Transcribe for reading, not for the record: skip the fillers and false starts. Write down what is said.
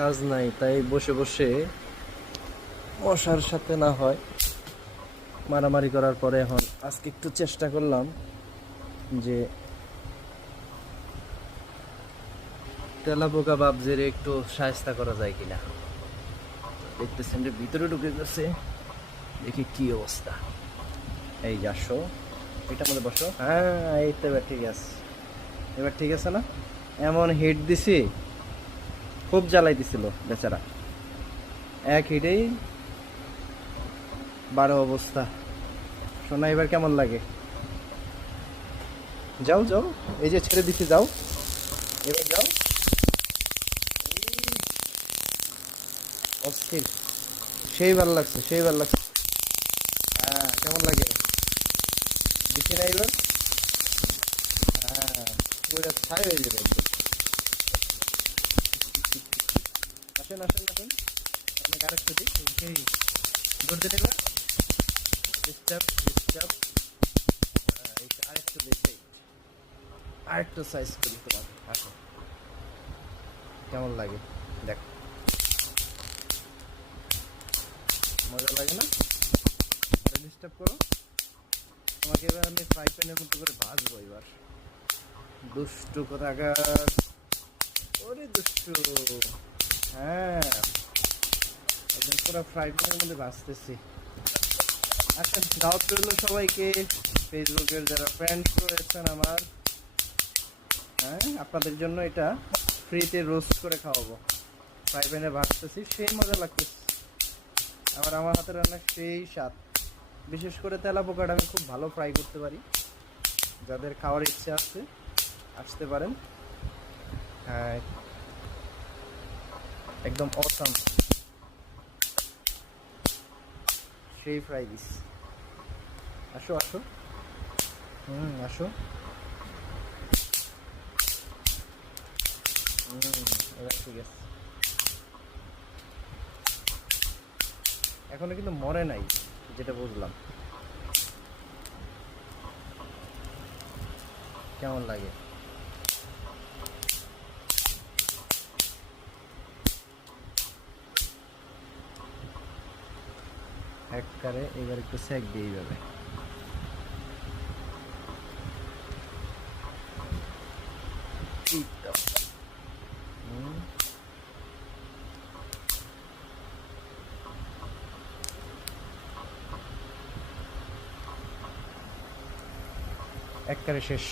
কাজ নাই, তাই বসে বসে মশার সাথে না হয় মারামারি করার পরে এখন আজকে একটু চেষ্টা করলাম যে তেলাপোকা বাবজের একটু সাহায্য করা যায় কিনা। দেখতেছেন যে ভিতরে ঢুকে গেছে, দেখি কি অবস্থা। এই যে আসো, এটার মধ্যে বসো। হ্যাঁ, এই তো এবার ঠিক আছে, এবার ঠিক আছে না? এমন হিট দিছি, খুব জ্বালাই দিছিল বেচারা, এক হিটেই 12 অবস্থা। শোনা, এবার কেমন লাগে? যাও যাও, এই যে ছেড়ে দিছি, যাও এবার যাও। অস্থির, সেই ভালো লাগছে, সেই ভালো লাগছে। হ্যাঁ, কেমন লাগে? দিছি না এবার? হ্যাঁ, পুরো ছাই হয়ে যাবে একদম। আসেন আসেন আসেন, আপনাকে আরেকটু দিই। এই ধরতে দেবে, ডিস্টার্ব ডিস্টার্ব। আরেকটু দেখি, আরেকটু সাইজ করি তোমার। আসো, কেমন লাগে দেখ, মজা লাগে না? ডিস্টার্ব করো, তোমাকে এবার আমি ফ্রাই প্যানের মতো করে ভাজবো এবার। দুষ্টু কোথাকার, ওরে দুষ্টু। হ্যাঁ, একদম পুরো ফ্রাই প্যানের মধ্যে ভাজতেছি। আচ্ছা, দাওয়াত রইল সবাইকে, ফেসবুকের যারা ফ্রেন্ডস রয়েছেন আমার। হ্যাঁ, আপনাদের জন্য এটা ফ্রিতে রোস্ট করে খাওয়াবো। ফ্রাই প্যানে ভাজতেছি, সেই মজা লাগতেছে। আবার আমার হাতের রান্না সেই স্বাদ। বিশেষ করে তেলা পোকাটা আমি খুব ভালো ফ্রাই করতে পারি। যাদের খাওয়ার ইচ্ছে আছে আসতে পারেন। হ্যাঁ, একদম অসাম, সেই ফ্রাই দিস। আসো আসো, আসো। এবার ঠিক আছে, এখনো কিন্তু মরে নাই, যেটা বুঝলাম। কেমন লাগে? একবারে এবার একটু সেক দিয়ে যাবে। একবারে শেষ।